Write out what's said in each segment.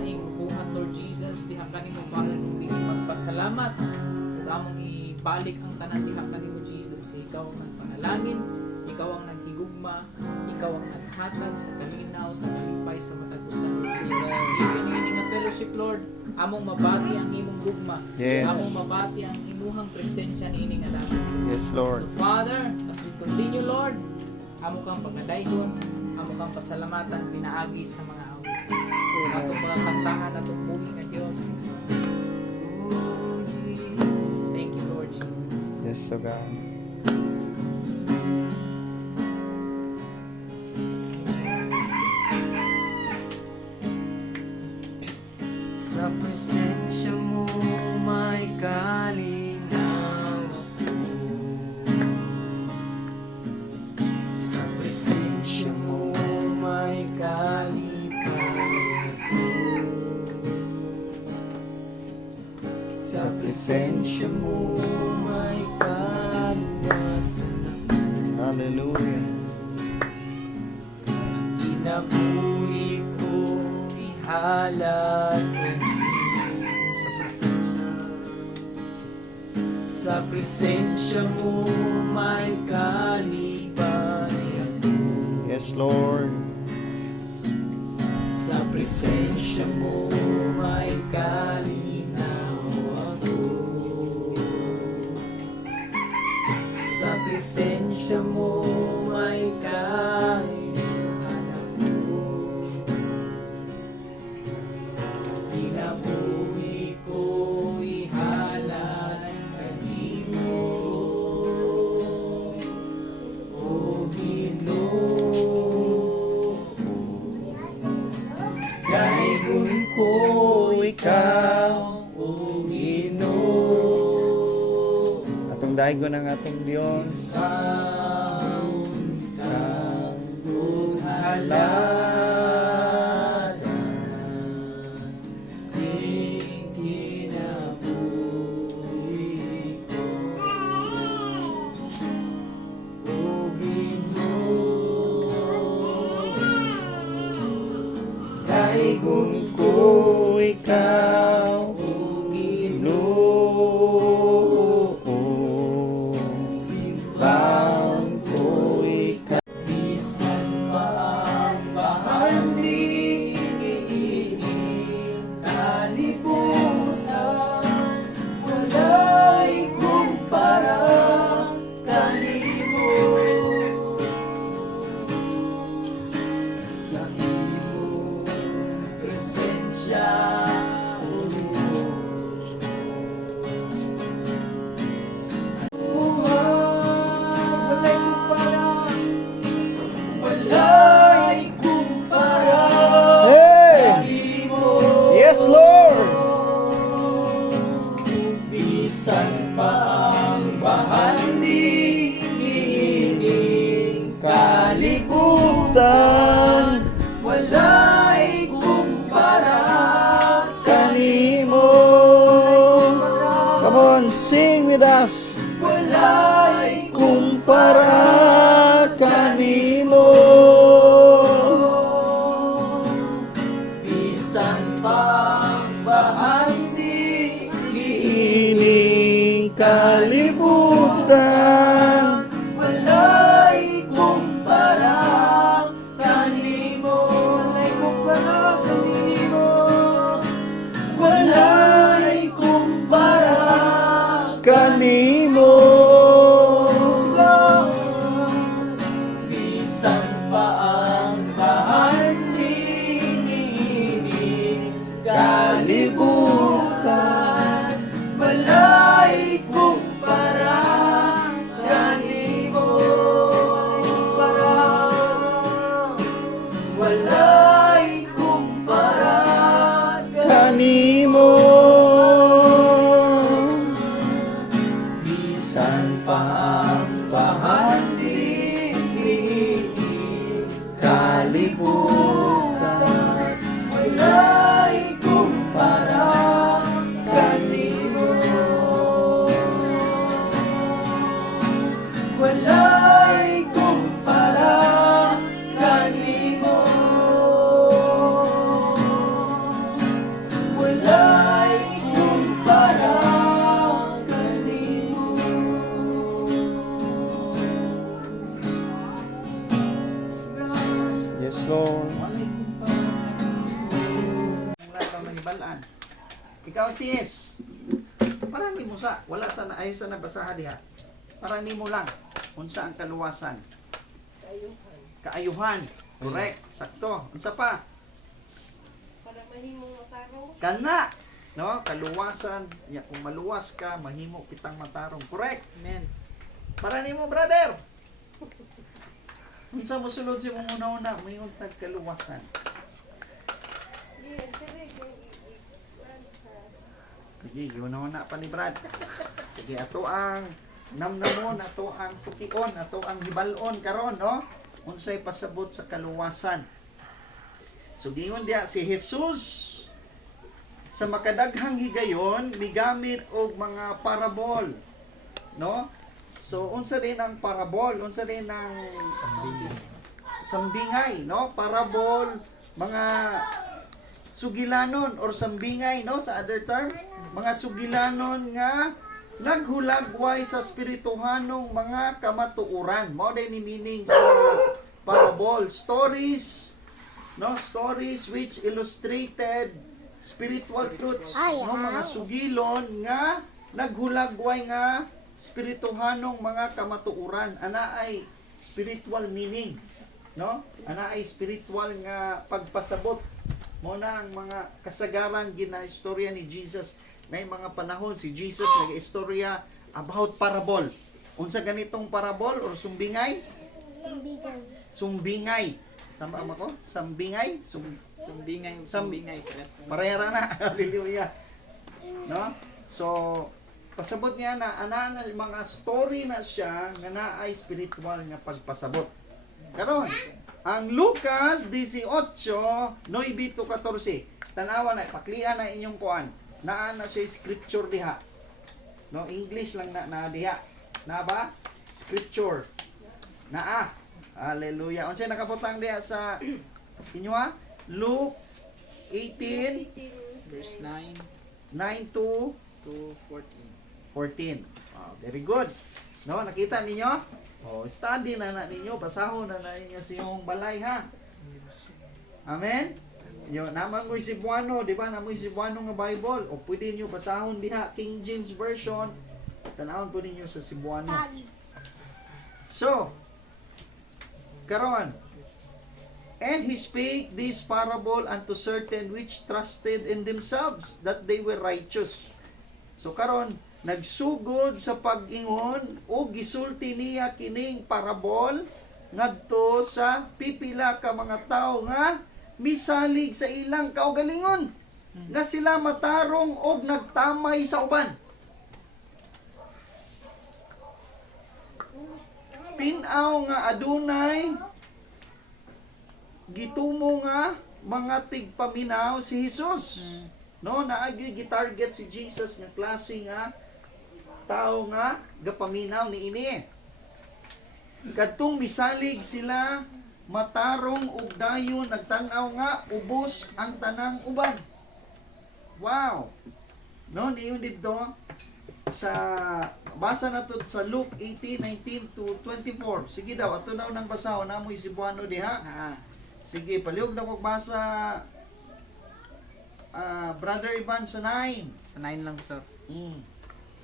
laing buhat, Lord Jesus, diha kanimo Father, magpasalamat ug among ibalik ang tanan diha kanimo Jesus, ikaw ang nagpanalangin, ikaw ang naghigugma, ikaw ang naghatag sa kalinaw, sa kalipay, sa matag usa, Lord Jesus. Even ini nga fellowship, Lord, among mabati ang imong gugma, among mabati ang imuhang presensya niini nga dagat. Yes, Lord. So Father, as we continue, Lord, amo kang pagadaygon, amo kang pasalamatan, pinaagi sa mga awit. Atong mga kantahan, atong buhi nga Diyos. Thank you, Lord Jesus. Yes, so God. Sa presensya mo may kalinaw ako. Sa presensya mo may kalipay ako. Sa presensya mo may kaluwasan ako. Hallelujah. Kinabuhi ko ihalad sa presensya. Sa presensya mo may kalipay ako. Yes, Lord. Sa presensya mo may kalinaw ako. Sa presensya mo may kailangan ako. Kinabuhi ko ihalad kanimo, O Ginoo. Daigon ko ikaw, O Ginoo. Atong daigon ang atong Dios. Daigon ko ikaw, O Ginoo. Simbahan ko ikaw. Bisan pa ang bahandi, kalibutan, wala'y kumpara kanimo. Sa imo presensya, O Lord. Wala'y kumpara Hey! kanimo. Yes, Lord. Bisan pa ang bahandi, kalibutan, wala'y kumpara Kanimo. Come on, sing with us. wala'y Kumpara kanimo. bisan pa ang bahandi, Ining kalibutan. wala'y kumpara kanimo. Wala'y kumpara kanimo. Wala'y kumpara Kanimo. bisan pa ang bahandi, kalibutan, wala'y kumpara kanimo. Wala'y kumpara Kanimo. bisan pa ang bahandi, kalibutan, wala'y kumpara kanimo. Wala'y kumpara kanimo. hibalan. Ikaw sis. Para nimo sa wala sa ayo sa nabasahan diha. Para nimo lang unsa ang kaluwasan. Kaayuhan. Correct. Sakto. Unsa pa? Para mahimong matarong. Kana. No? Kaluwasan. Ya, kung maluwas ka, mahimo kitang matarong. Correct. Amen. Para nimo, brother. Unsa mo sulod si mo una-una, may untag kaluwasan. Yes, sir. Sige, yun na pa ni Brad. Sige, ato ang namnamon, ato ang pution, ato ang hibalon karon, no? Unsay pasabot sa kaluwasan. So, gingon diya si Jesus sa makadaghang higayon migamit og mga parabol, no? So, unsa din ang parabol? Unsa din ang sambingay, no? Parabol, mga sugilanon or sambingay, no, sa other term, mga sugilanon nga naghulagway sa spirituhanong mga kamatuoran. Mao din ni meaning sa parable, stories, no, stories which illustrated spiritual truths, no, mga sugilon nga naghulagway nga spirituhanong mga kamatuoran. Ana ay spiritual meaning, no? Ana ay spiritual nga pagpasabot. Mo na ang mga kasagaran ginaistorya ni Jesus. May mga panahon si Jesus nag-istorya about parable. Unsa ganitong parable or sumbingay? Sumbingay. Tama ba ko? Sambingay? Sumbingay, Sam- sumbingay. Parehara na. Hallelujah. No? So, pasabot niya na ana na mga story na siya nga naay spiritual nga pagpasabot. Karon, ang Lucas 18, 9-14. Tanawa na, paklian na inyong kuan. Naa na siya scripture diha. No, English lang na diha. Na ba? Scripture. Naa. Hallelujah. Unsa nakaputang diha sa inyo ha? Luke 18, Verse 9 9 to to 14. 14. Very good. No, nakita ninyo? Study na ninyo, basahon na ninyo sa iyong balay ha. Amen. Yo, naman mo Cebuano, di ba? Namoy Cebuano nga Bible. O pwede niyo basahon diha King James version. Tanawon po ninyo sa Cebuano. So, karon, and he spake this parable unto certain which trusted in themselves that they were righteous. So karon, nagsugod sa pag-ingon o gisulti niya kining parabol ngadto sa pipila ka mga tao nga misalig sa ilang kaugalingon nga sila matarong og nagtamay sa uban. Pinaw nga adunay gitumo nga mga tigpaminaw si Jesus. No, naagi gitarget si Jesus nga klase nga tao nga gapaminaw ni ini. Kadtong misalig sila matarong ug dayon nagtan-aw nga ubos ang tanang uban. Wow. No, niyon dito sa basa nato sa Luke 18:19 to 24. Sige daw, ato na nang basahon namoy Cebuano diha. Sige, palihog na kog basa. Brother Ivan sa 9. Sa 9 lang, sir. Mm.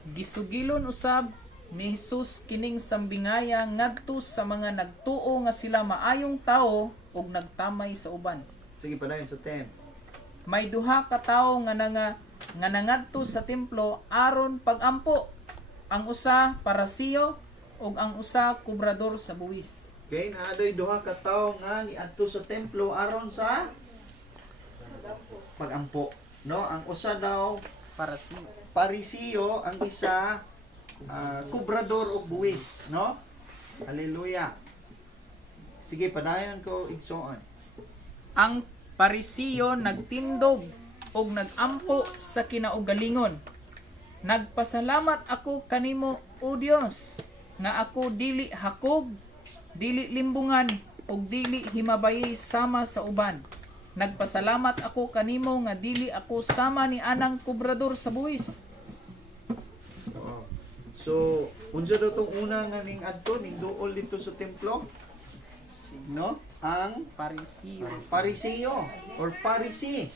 Gisugilon usab ni Jesus kining sambingaya ngadto sa mga nagtuo nga sila maayong tao ug nagtamay sa uban. Sige, padayon sa 10. May duha ka tawo nga nangadto sa templo aron pagampo. Ang usa parasiyo ug ang usa kubrador sa buwis. Okay, naadoy duha ka tawo nga niadto sa templo aron sa pagampo. No, ang usa daw Parasiyo. parisiyo, ang isa kubrador o buwis, no? Hallelujah. Sige, padayon ko igsoon. Ang parisiyo nagtindog ug nagampo sa kinaugalingon. Nagpasalamat ako kanimo, O Dios, nga ako dili hakog, dili limbungan ug dili himabayi sama sa uban. Nagpasalamat ako kanimo nga dili ako sama ni anang kubrador sa buwis. So, unsa daw tong una nga ning adto ning duol dito sa templo? No? Ang Parisiyo. parisiyo or parisi.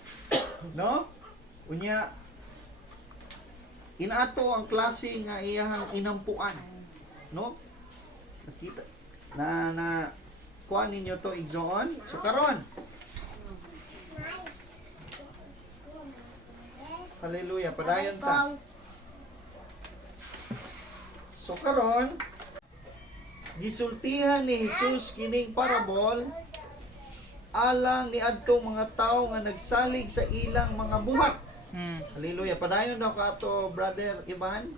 No? Unya, inato ang klase nga iyahang inampuan. No? Nakita na kuha ninyo to igsoon. So karon. Hallelujah, padayon ta. So karon, gisultihan ni Jesus kining parabol alang ni adtong mga tawo nga nagsalig sa ilang mga buhat. Hallelujah. Padayon daw ka to, Brother Ivan.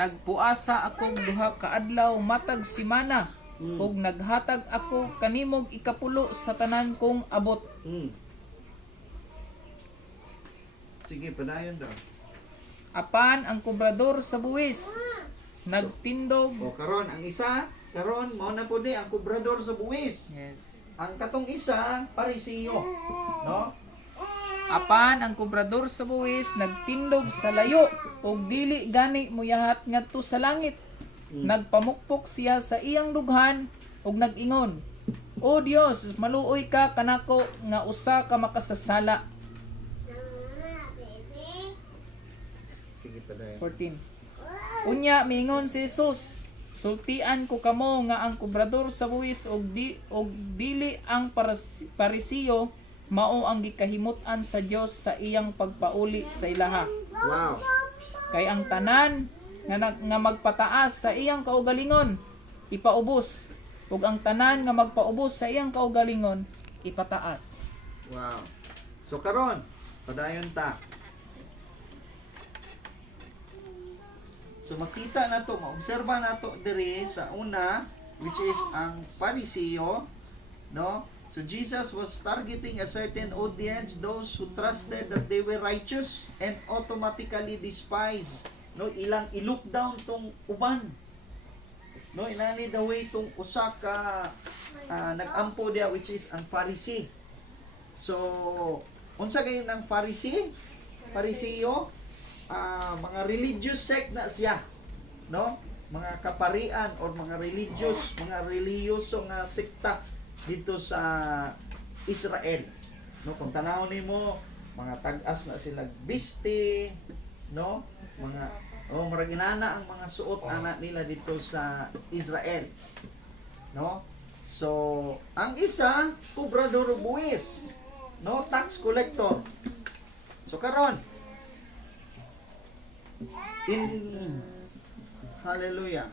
Nagpuasa ako duha ka adlaw matag simana ug naghatag ako kanimog ikapulo sa tanan kong abot. Sige, padayon daw. Apan ang kobrador sa buwis nagtindog. O karon ang isa, karon mao na pud ang kubrador sa buwis. Yes. Ang katong isa, Parisiyo. No? Apan ang kobrador sa buwis nagtindog sa layo ug dili gani moyahat ngadto sa langit. Nagpamukpok siya sa iyang dughan ug nag-ingon, O Dios, maluoy ka kanako nga usa ka makasasala. Sige, padayon. 14. Unya miingon si Jesus, sultian ko kamo nga ang kobrador sa buwis og dili ang Parisiyo mao ang gikahimut-an sa Dios sa iyang pagpauli sa ilaha. Wow. Kay ang tanan nga magpataas sa iyang kaugalingon ipaubos ug ang tanan nga magpaubos sa iyang kaugalingon ipataas. Wow. So karon, padayon ta. So makita na to, maobserba na to diri sa una, which is ang Parisiyo, no? So Jesus was targeting a certain audience, those who trusted that they were righteous and automatically despised. No, ilang i-look down tong uban. No, inani the way tong usa ka nag-ampo dia, which is ang Pharisee. So, unsa kayo ng Pharisee? Parisiyo, mga religious sect na siya, no? Mga kaparian or mga reliyoso nga sekta dito sa Israel. No, kung tanaw nimo, mga tag-as na sila biste, no? Murag inana ang mga suot ana nila dito sa Israel. No? So, ang isa, kubrador buwis, no? Tax collector. So karon, hallelujah.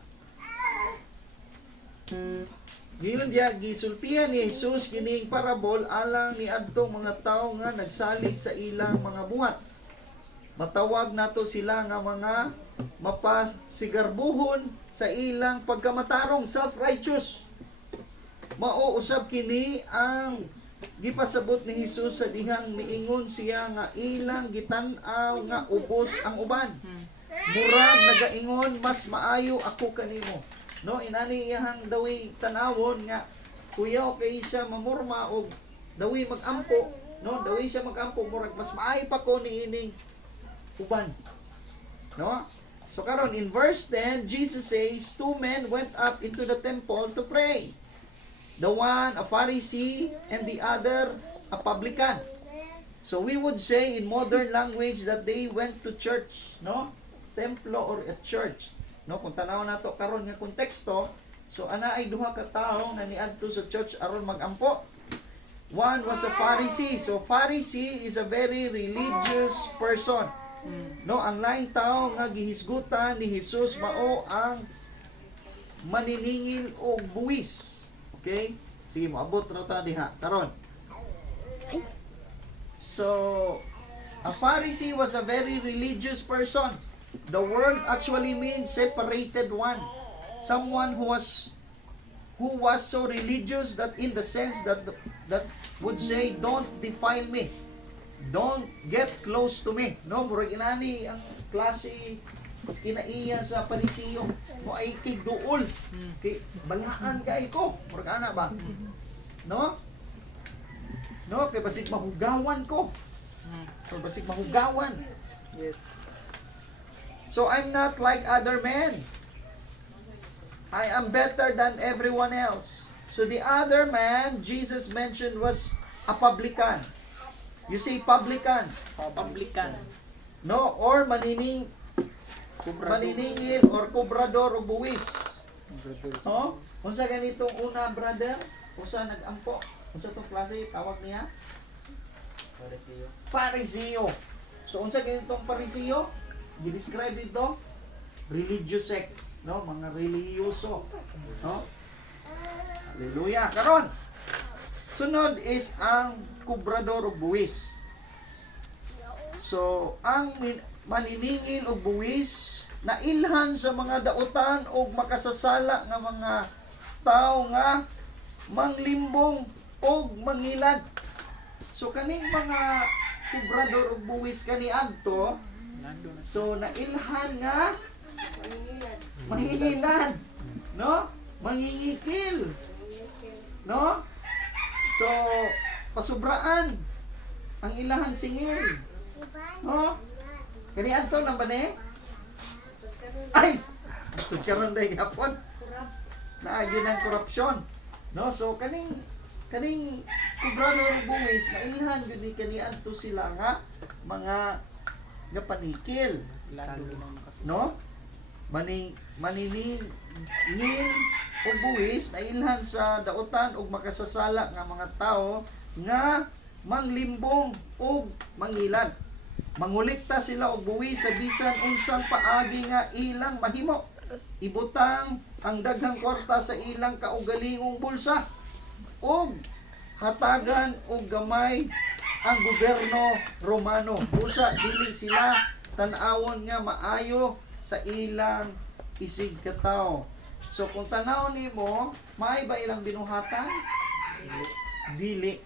Giyon dia gisultihan ni Jesus kining parabol alang ni adtong mga tawo nga nagsalig sa ilang mga buhat. Matawag nato sila nga mga mapasigarbuhon sa ilang pagkamatarong, self-righteous. Mauusab kini ang gipasabot ni Jesus sa dihang miingon siya nga ilang gitan-aw nga ubos ang uban. Murag nagaingon, mas maayo ako kanimo. No, inani iyang dawi tanawon nga kuyaw kay siya mamurma og dawi magampo, no? Dawi siya magampo murag mas maayo pa ko niining uban. No? So karon in verse 10, Jesus says, two men went up into the temple to pray. The one a Pharisee and the other a publican. So we would say in modern language that they went to church, no? Templo or a church. No, kung tanaw nato karon nga konteksto, so ana ay duha ka tawo nga niadto sa church aron magampo. One was a Pharisee. So Pharisee is a very religious person. No, ang laing tao nga gihisgutan ni Jesus mao ang maniningil og buwis. Okay? Sige, moabot ra ta diha karon. So a Pharisee was a very religious person. The word actually means separated one. Someone who was so religious that in the sense that would say, don't defile me. Don't get close to me. No, murag inani ang klase kinaiya sa Parisiyo. Mo ay kay duol. Kay balaan kay ko. Murag ana ba? No? No, kay basig mahugawan ko. So basig mahugawan. Yes. So I'm not like other men. I am better than everyone else. So the other man Jesus mentioned was a publican. You say publican. Publican. No? Or maniningil or kubrador o buwis. No? Unsa ganitong una, brother? Usa nag-ampo. Unsa tong klase tawag niya? Pariseo. So unsa ganitong pariseo? Gi-describe dito religious sect, no? Mga relihiyoso, no? Hallelujah. Karon, sunod is ang kubrador o buwis. So, ang maniningil o buwis na ilhan sa mga dautan o makasasala nga mga tao nga manglimbong o mangilad. So, kaning mga kubrador o buwis kaniadto, so nailhan nga Mangingilan. mangingilad, no? Mangingikil, no? So, pasubraan ang ilahang singil, no? Kaniadto nang ba ni? Ay! Karon day gapon. Naagi ng korupsyon. No? So kaning kubrador buwis na ilhan gyud ni kaniadto sila nga mga panikil, no? Maniningil o buwis na ilhan sa dautan ug makasasala nga mga tao nga manglimbong ug mangilad. Mangulikta sila og buwis sa bisan unsang paagi nga ilang mahimo. Ibutang ang daghang kwarta sa ilang kaugalingong bulsa ug hatagan og gamay ang gobyerno Romano. Busa dili sila tan-awon nga maayo sa ilang isig katawo. So kung tanaw nimo, maay ba ilang binuhatan? Dili,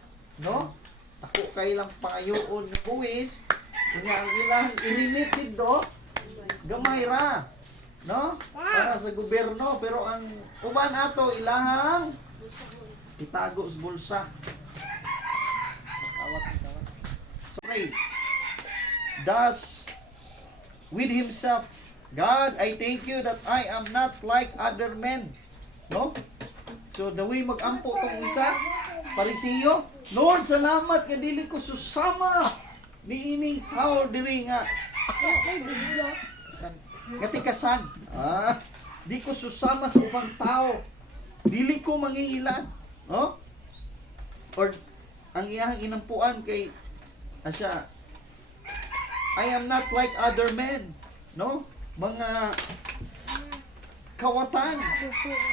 no? Ako kay lang pangayoon nga buwis, kunya ang ilang ilimit dito, gamay ra, no? Para sa gobyerno, pero ang uban ato ilahang itago sa bulsa. So pray. Thus, with himself, God, I thank you that I am not like other men. No? So, the way mag-ampo itong isa, Parisiyo, Lord, salamat nga dili ko susama ni ining tao diri nga katikasan. Di ko susama sa ubang tao. Dili ko mangingilan. No? Or, ang iyang inampuan kay asya, I am not like other men. No? Mga kawatan,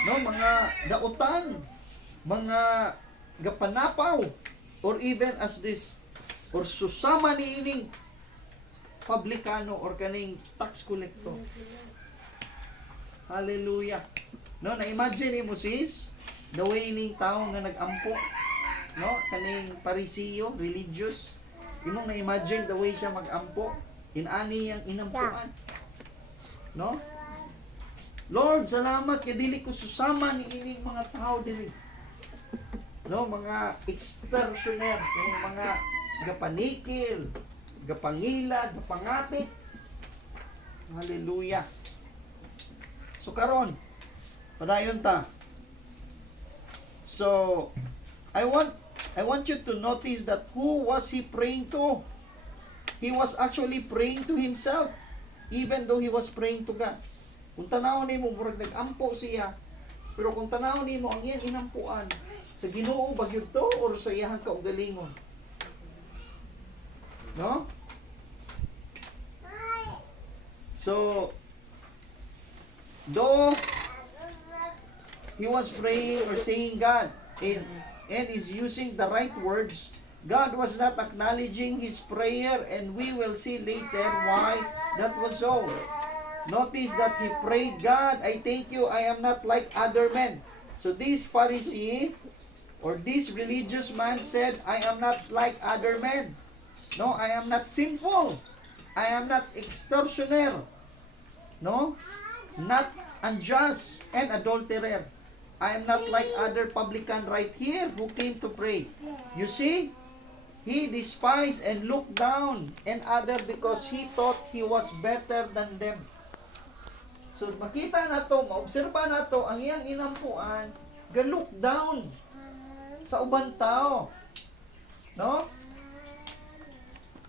no, mga dautan, mga gapanapaw, or even as this, or susama ni ining publikano or kaning tax collector. Hallelujah. No, na-imagine mo sis, the way ning tao nga nag-ampo, no, kaning Parisiyo, religious, imong na-imagine the way siya mag-ampo, inani yang inampuan. No? Lord, salamat kay dili ko susama ni ining mga tao diri. No, mga extortioner, yung mga gapanikil, gapangilad, gapangatik. Hallelujah. So karon, padayon ta. So, I want you to notice that who was he praying to? He was actually praying to himself, even though he was praying to God. Kung tanawon nimo murag nag-ampo siya, pero kung tanawon nimo ang iyang inampuan, sa Ginoo ba gyud to or sa iyang kaugalingon? No? So, though he was praying or saying God and is using the right words, God was not acknowledging his prayer, and we will see later why that was so. Notice that he prayed, God, I thank you, I am not like other men. So this Pharisee or this religious man said, I am not like other men. No, I am not sinful. I am not extortioner. No, not unjust and adulterer. I am not like other publican right here who came to pray. You see, he despised and looked down on other because he thought he was better than them. So makita na to, maobserba na to, ang iyang inampuan, ga-look down sa ubang tao. No?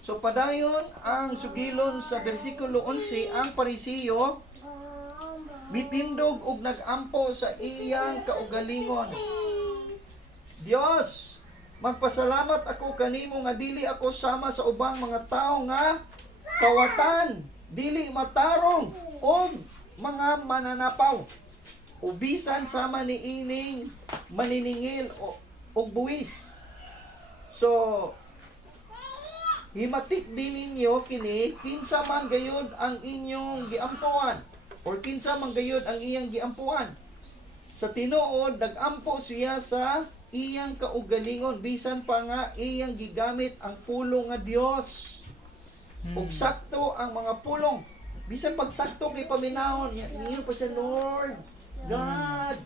So padayon ang sugilon sa bersikulo 11, ang Parisiyo bitindog ug nagampo sa iyang kaugalingon. Dios, magpasalamat ako kanimo nga dili ako sama sa ubang mga tao nga kawatan, dili matarong o mga mananapaw. Ubisan sama ni ining maniningil o buwis. So, himatik din ninyo kini kinsa man gayud ang inyong giampuan or kinsa man gayud ang iyang giampuan. Sa tinuod nagampo siya sa iyang kaugalingon bisan pa nga iyang gigamit ang pulong nga Dios. Ug sakto ang mga pulong. Bisan pag sakto kay paminahon, niyo pa siya Lord God.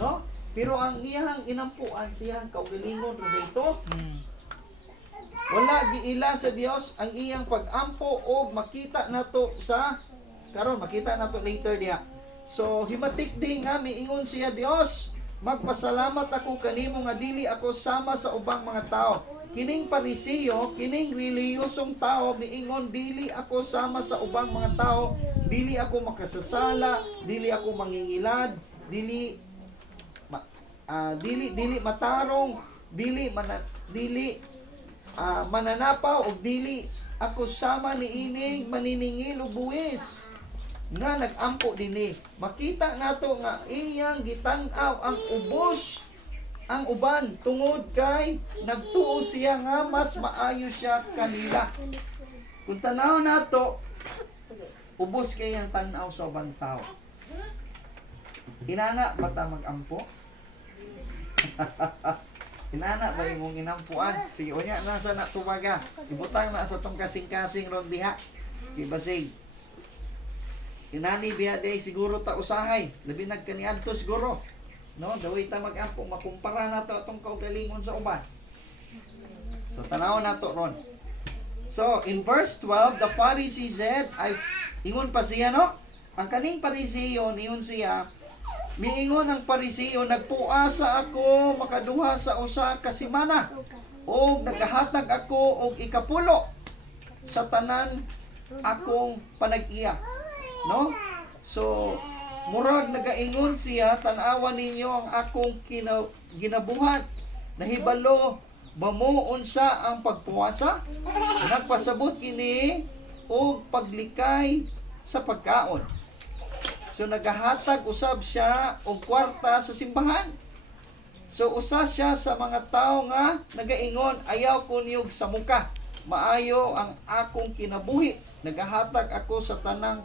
No? Pero ang iyang inampuan siya ang kaugalingon ro dito. Wala giila sa Dios ang iyang pag-ampo o makita nato sa karon makita nato later diha. So himatik din nga miingon siya Dios, magpasalamat ako kanimo nga dili ako sama sa ubang mga tao. Kining Parisiyo, kining reliyosong tao miingon dili ako sama sa ubang mga tao, dili ako makasasala, dili ako mangingilad, dili matarong, dili mananapaw o dili ako sama ni ining maniningil o buwis nga nagampo dinhi. Makita nato nga iyang gitan-aw ang ubos ang uban tungod kay nagtuo siya nga mas maayo siya kanila. Kung tanaw nato, ubos kay ang tan-aw sa ubang tao. Inana ba ta magampo? Inana ba imong inampuan? Sige, unya nasa na tumaga. Ibutang na sa tong kasing-kasing ron diha. Kibasig. Inani biya day siguro ta usahay. Labi nagkaniadto siguro. No, daway ta magampo, makumpara nato atong kaugalingon sa uban. So tanaw nato ron. So in verse 12, the Pharisee said, ingon pa siya no? Ang kaning Parisiyo niyon siya, miingon ang Parisiyo, nagpuasa ako makaduha sa usa ka semana o nagahatag ako og ikapulo sa tanan akong panag-iya. No? So, murag nagaingon siya, tanawa ninyo ang akong ginabuhat. Nahibalo ba mo unsa ang pagpuasa? Nagpasabot kini og paglikay sa pagkaon. So nagahatag usab siya og kwarta sa simbahan. So usa siya sa mga tao nga nagaingon, ayaw ko niyog sa muka. Maayo ang akong kinabuhi. Nagahatag ako sa tanang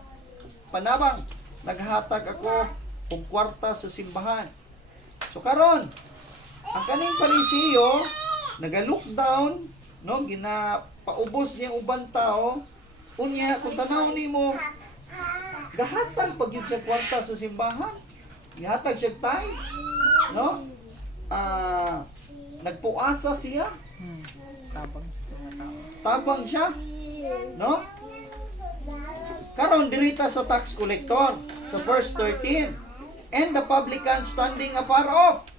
panabang. Naghatag ako og kwarta sa simbahan. So karon, ang kaning Parisiyo naga-lockdown, no, ginapaubos niya uban tao. Unya kung tanaw nimo, gahatag pag yun siya kwarta sa simbahan. Gahatag siya tithes, no? Nagpuasa siya. Tabang sa mga tao. Tabang siya, no? Karon dirita sa tax collector sa verse 13. And the publican standing afar off.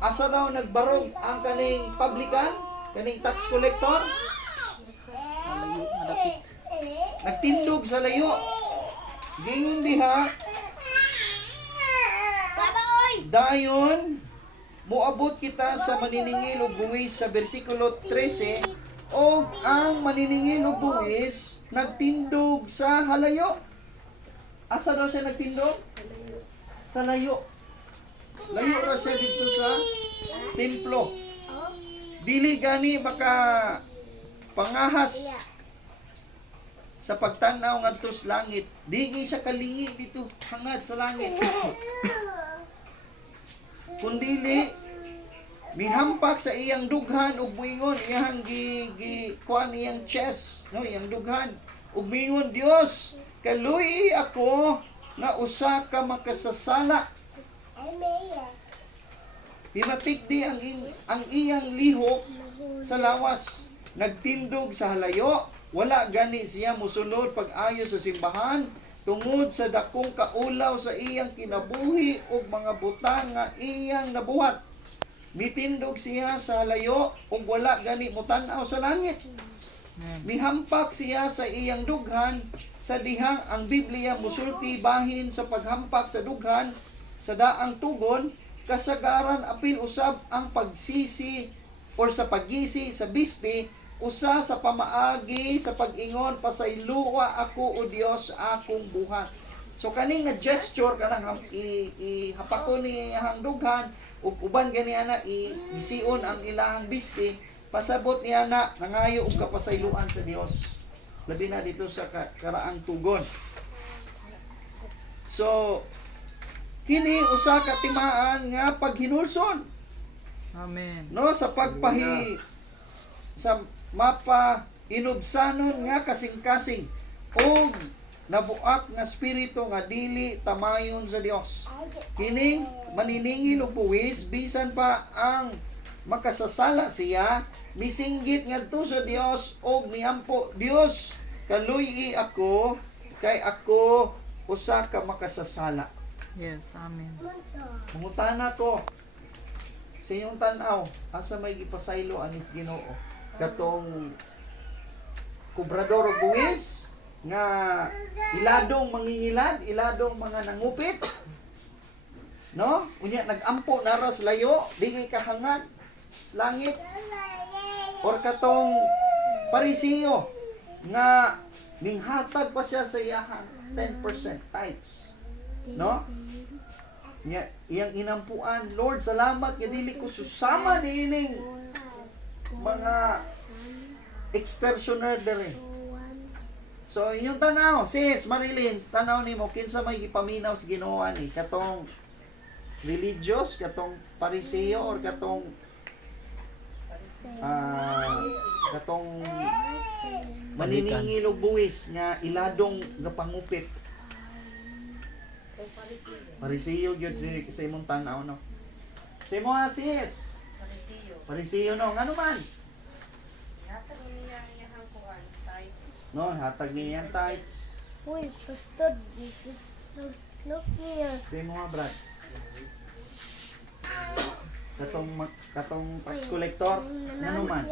Asa daw nagbarog ang kaning publican, kaning tax collector? Malayo, malapit. Nagtindog sa layo. Gingon diha. Dayon moabot kita sa maniningil og buwis sa bersikulo 13, og ang maniningil og buwis nagtindog sa halayo. Asa daw siya nagtindog? Sa layo. Layo ra siya dito sa templo. Dili gani baka pangahas sa pagtanaw ngadto sa langit. Dili siya kalingi dito hangad sa langit. Kundili mihampak sa iyang dughan ug moingon iyang kuan iyang chest, no, iyang dughan ug moingon, Dios, kaluy ako nga usa ka makasasala. Himatik di ang iyang lihok sa lawas. Nagtindog sa halayo. Wala gani siya musulod pag-ayo sa simbahan tungod sa dakong kaulaw sa iyang kinabuhi ug mga butang nga iyang nabuhat. Mitindog siya sa halayo ug wala gani mutan-aw sa langit. Mihampak siya sa iyang dughan sa dihang ang Biblia musulti bahin sa paghampak sa dughan sa daang tugon kasagaran apil usab ang pagsisi or sa paggisi sa bisti usa sa pamaagi sa pag-ingon pasayloa ako o Dios sa akong buhat. So kani nga gesture kanang ihapakon ni hang dughan ug uban gani ana isiun ang ilahang bisti pasabot niya na nangayo og kapasayloan sa Dios. Labi na dito sa karaang tugon. So kini usa ka timaan nga paghinulson. Amen. No sa sa mapa inubsanon nga kasing-kasing og nabuak nga espiritu nga dili tamayon sa Dios. Kining maniningil og buwis bisan pa ang makasasala siya misinggit ngadto sa Dios og miampo, Dios kaluy ako kay ako usa ka makasasala. Yes, amen. Mungutana ko sa iyong tanaw, asa may gipasaylo anis Ginoo katong kubrador og buwis nga iladong mangingilad, iladong mga nangupit, no? Unya nagampo naras layo, di kahangad sa langit, or katong parisiyo nga ninghatag pa siya sa iyang 10% tithes, no? Iyang inampuan, Lord, salamat nga dili ko susama niining mga extortioner dere. So inyong tanaw, sis Marilyn, tanaw nimo kinsa may gipaminaw sa Ginoo ani katong religious, katong pariseo or katong katong maniningil og buwis nga iladong gapangupit. Pariseo gyud sa imong tanaw no. Sa imo sis. Pariseo no, ngano man? Hatag niya iyang kuan, tithes. No, hatag niya ang tithes. Uy, pastor, look niya. Sa imo nga brad. Katong tax collector, ngano man?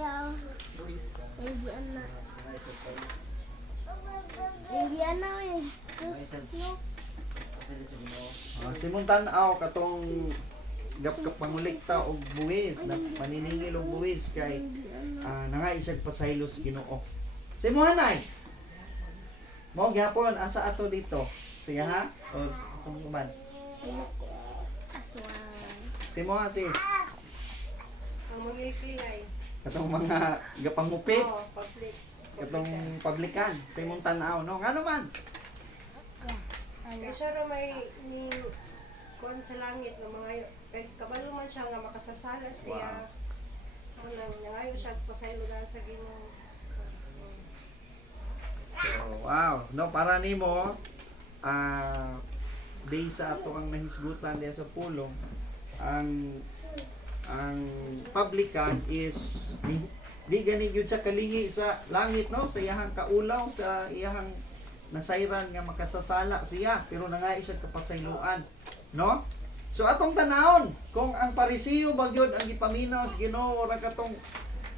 Indiana, look. Simon tanaw katong pangulikta og buwis na maniningil og buwis kay nangay siya pasaylos Ginoo. Sa imo hanay. Mo gyapon asa ato dito. Sige ha. O kung kuman. Si mo ha sis. Ang mga kilay. Katong mga gapangupit, Oh, public. katong publikan sa imong tanaw no. Ngano man? Kaya siya raw may ni kuan sa langit ng mga kay kabalo man siya nga makasasala siya. Nang nangayo siya pasayloan sa Ginoo. So, wow. No, para nimo based sa ato ang nahisgutan diya sa pulong, ang publican is di gani gyud sa kalingi sa langit no, sa iyahang kaulaw, sa iyahang nasayran nga makasasala siya pero nangay siya kapasayloan, no? So atong tanawon kung ang pariseo ba gyud ang gipaminaw sa Ginoo ra katong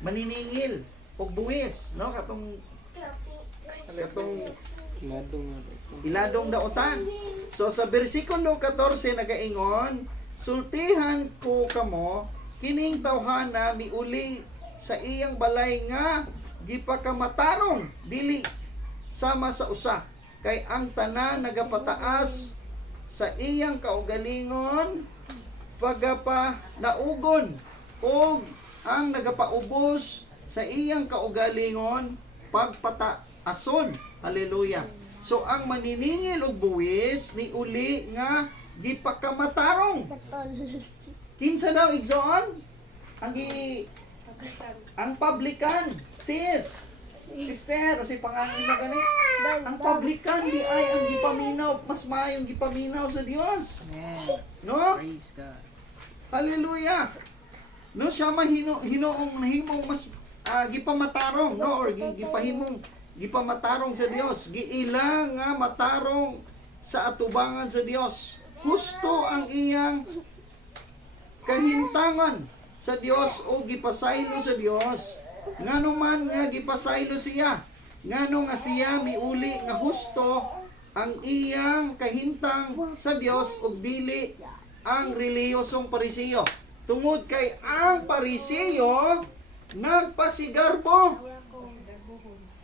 maniningil og buwis, no? Katong iladong daotan. So sa bersikulo 14 nagaingon, sultihan ko kamo kining tawhana miuli sa iyang balay nga gipakamatarong dili sama sa usa kay ang tanan nagapataas sa iyang kaugalingon pagapa naugon ug ang nagapaubos sa iyang kaugalingon pagpataason. Hallelujah. So ang maniningil og buwis ni uli nga gipakamatarong. Kinsa daw igsoon? Ang publican, sis. Sister, o si pangalan mo gani? Ang publican di ay ang gipaminaw, mas maayong gipaminaw sa Dios. Amen. No? Praise God. Hallelujah. No siya hinoong nahimong mas gipamatarong, no, or gipamatarong sa Dios. Giila nga matarong sa atubangan sa Dios. Husto ang iyang kahimtangan sa Dios o gipasaylo sa Dios Ngano man nga gipasaylo siya, ngano nga siya miuli nga husto ang iyang kahimtang sa Dios ug dili ang reliyosong Parisiyo. Tungod kay ang Parisiyo nagpasigarbo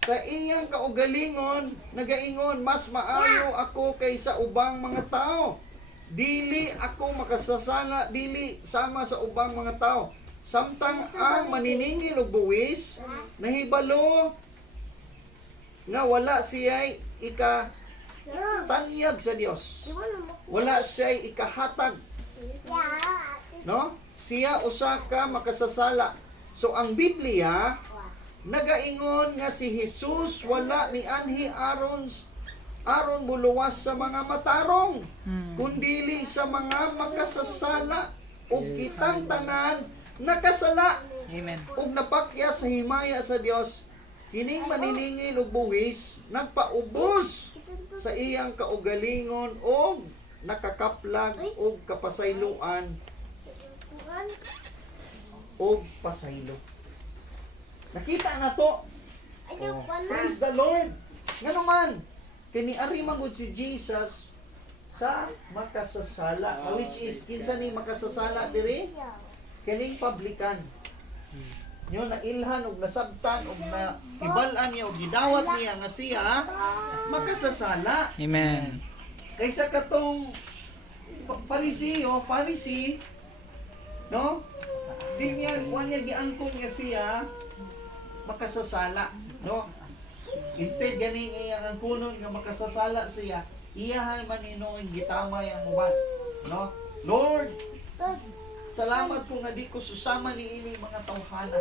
sa iyang kaugalingon, nagaingon, mas maayo ako kaysa ubang mga tao. Dili ako makasasala, dili sama sa ubang mga tao. Samtang ang maniningil og buwis, nahibalo nga wala siya'y ikatanyag sa Dios. Wala siya'y ikahatag. No? Siya usa ka makasasala. So ang Biblia nagaingon nga si Jesus wala mianhi aron muluwas sa mga matarong, kundili sa mga makasasala ug kitang tanan nakasala. Amen. Ug napakya sa himaya sa Dios, kining maniningil ug buwis nagpaubos sa iyang kaugalingon ug nakakaplag ug kapasayloan ug pasaylo. Nakita na to. Praise the Lord. Ngano man, kiniari man gud si Jesus sa makasasala, which is kinsa ni makasasala diri? Kining publican. Nyo na ilhan og nasabtan og na ibal-an niya og gidawat niya nga siya makasasala. Amen. Kaysa katong Pharisee, no? Di niya, kuha niya giangkong nga siya makasasala, no? Instead ganing iyang ang kunon nga makasasala siya, iyahan man inuing gitamay ang uban, no? Lord, salamat ko nga di ko susama ni ini mga tawhana,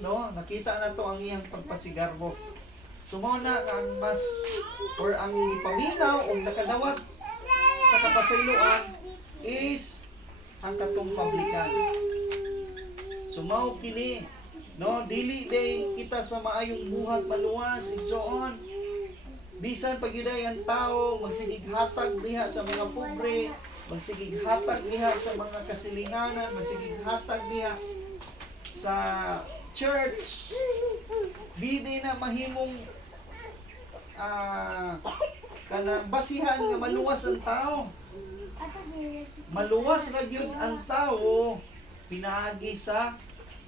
no? Nakita na to ang iyang pagpasigarbo. Sumuna ang mas or ang paminaw o nakadawat sa kapasayloan is ang katong publican. Sumaw kini, no, dili day kita sa maayong buhat maluwas and so on. Bisan pagyuday ang tao magsigig hatag diha sa mga pobre, magsigig hatag diha sa mga kasilinganan, magsigig hatag diha sa church. Di na mahimong kanang basihan nga maluwas ang tao. Maluwas ra gyud ang tao pinaagi sa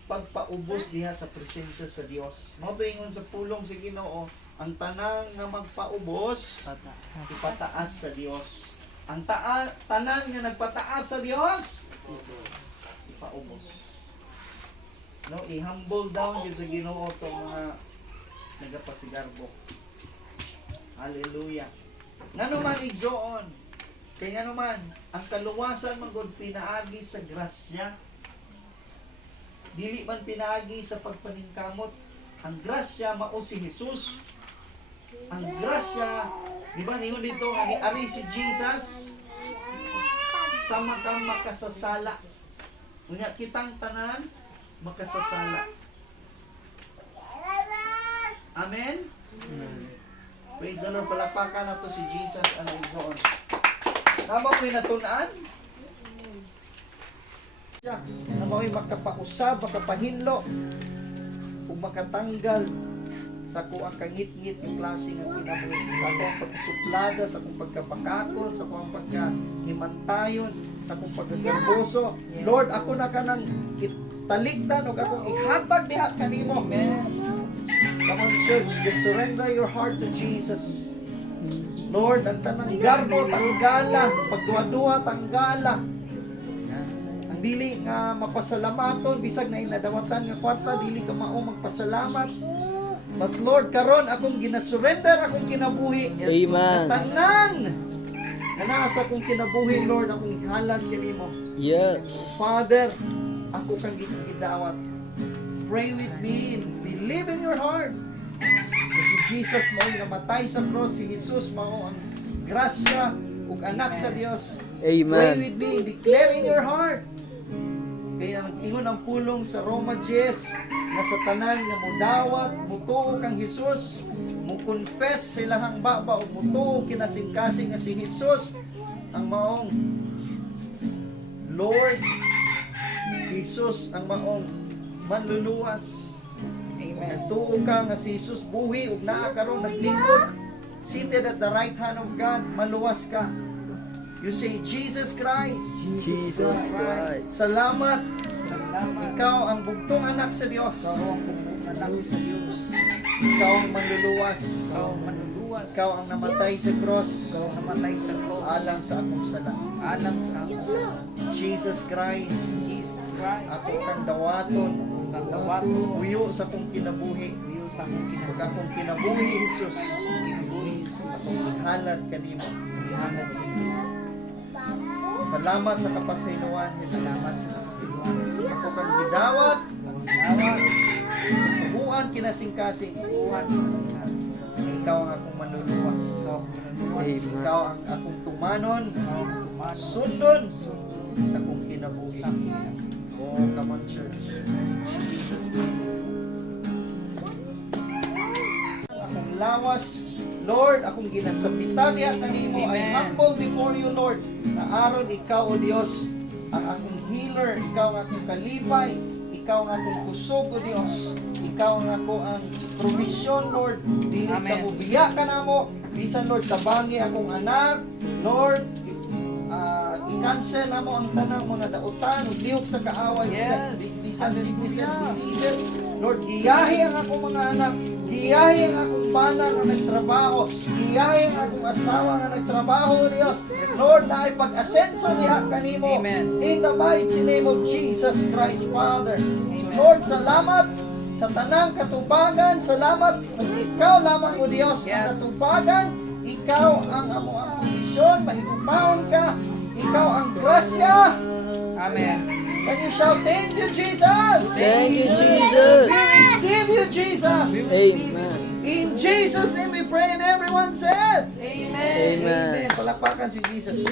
pagpaubos diha sa presensya sa Dios. Mao to ingon sa pulong sa Ginoo, ang tanang nga magpaubos ipataas sa Dios. Ang tanan nga nagpataas sa Dios ipaubos. No, i-humble down gyud sa Ginoo tong mga nagapasigarbo. Hallelujah. Ngano man igsoon, kay ngano man ang kaluwasan man gud pinaagi sa grasya. Dili man pinaagi sa pagpaningkamot. Ang grasya mao si Jesus. Ang grasya, di ba ningon dito nga niari si Jesus sa makasasala. Unya kitang tanan makasasala. Amen. Praise the Lord. Palakpakan na to si Jesus ang igsoon. Tama mo'y natunan? Siya, na mo'y makapausab, makapahinlo, kung makatanggal sa ko ang kangit-ngit yung klase ng kinabuhi, sa ko ang pagkasuplada, sa kong pagkapakakon, sa ko ang pagkahimantayon, sa kong pagkagarboso. Lord, ako na ka nang talikdan o akong ihatag diha kanimo. Come on, church, just surrender your heart to Jesus. Lord, ang tanang garbo, tanggala, pagduwa-duwa, tanggala. Ang dili nga mapasalamaton, bisag na inadawatan nga kwarta, dili ka mao magpasalamat. But Lord, karon akong ginasurrender akong kinabuhi. Amen. Tanan nga naa sa akong kinabuhi, Lord, akong ihalan kanimo. Yes. Father, ako kang gidawat. Pray with me, believe in your heart. Si Jesus mao namatay sa cross, si Jesus mao ang grasya ug anak sa Dios. Pray Amen. with me, declare in your heart. Kaya nag-ingon ang pulong sa Roma 10 na sa tanan nga mudawat, mutuo kang Jesus, mo-confess silahang baba ug mutuo kinasing-kasing nga si Jesus ang maong Lord. Si Jesus ang maong manluluwas. Amen. Nagtuo ka nga si Jesus buhi ug naa karon naglingkod, seated at the right hand of God, maluwas ka. You say, Jesus Christ, Jesus Christ. salamat, Salamat. ikaw ang bugtong anak sa Diyos. Ikaw ang bugtong anak sa Diyos. Ikaw ang manluluwas. Ikaw ang manluluwas. Ikaw ang namatay sa cross Ikaw ang namatay sa cross. alang sa akong sala. Alam sa akin. Jesus Christ, Jesus Christ. ako kang dawaton, Ang dawato. huyo sa akong kinabuhi. Uyo sa akong Ug kinabuhi. akong kinabuhi, Jesus, Kinabuhi sa akong ihalad kanimo. ihanap ko. Salamat sa kapasayloan, Jesus. Salamat sa kasiluan. Ako kang gidawat, Ang ginawa. tubuan kinasing-kasing. Tuhan sa sinas. Ikaw ang akong manluluwas. Ikaw ang manluluwas. Amen. Ikaw ang akong tumanon, Ikaw ang tumano. sundon sa akong kinabuhi. Sa kinabuhi. Oh, come on, church. In Jesus' name. Akong lawas, Lord, akong ginasapitan niya kanimo. I Amen. humble before you, Lord, na aron ikaw, O Dios, ang akong healer, ikaw ang akong kalipay, ikaw ang akong kusog, O Dios, ikaw ang ako ang provision, Lord. Dili ka Amen. mo biya ka na mo. Bisan, Lord, tabangi akong anak, Lord, i-cancel na mo ang tanang mga dautan, lihok sa kaaway, Yes. bisan sicknesses, diseases. Lord, giyahi ang akong mga anak, giyahi ang akong bana nga nagtrabaho, giyahi ang akong asawa nga nagtrabaho, Diyos. Lord, na ay pag-asenso niya kanimo. Amen. In the mighty name of Jesus Christ, Father. So Amen. Lord, salamat sa tanang katubagan, salamat kung ikaw lamang, O Diyos, ang Yes. katubagan, ikaw ang amo ang provision, mahigugmaon ka, ikaw ang grasya. Amen. Can you shout, thank you, Jesus? Thank you, Jesus. We receive you, Jesus. Amen. In Jesus' name we pray and everyone said, Amen. Amen. Amen. Palakpakan si Jesus.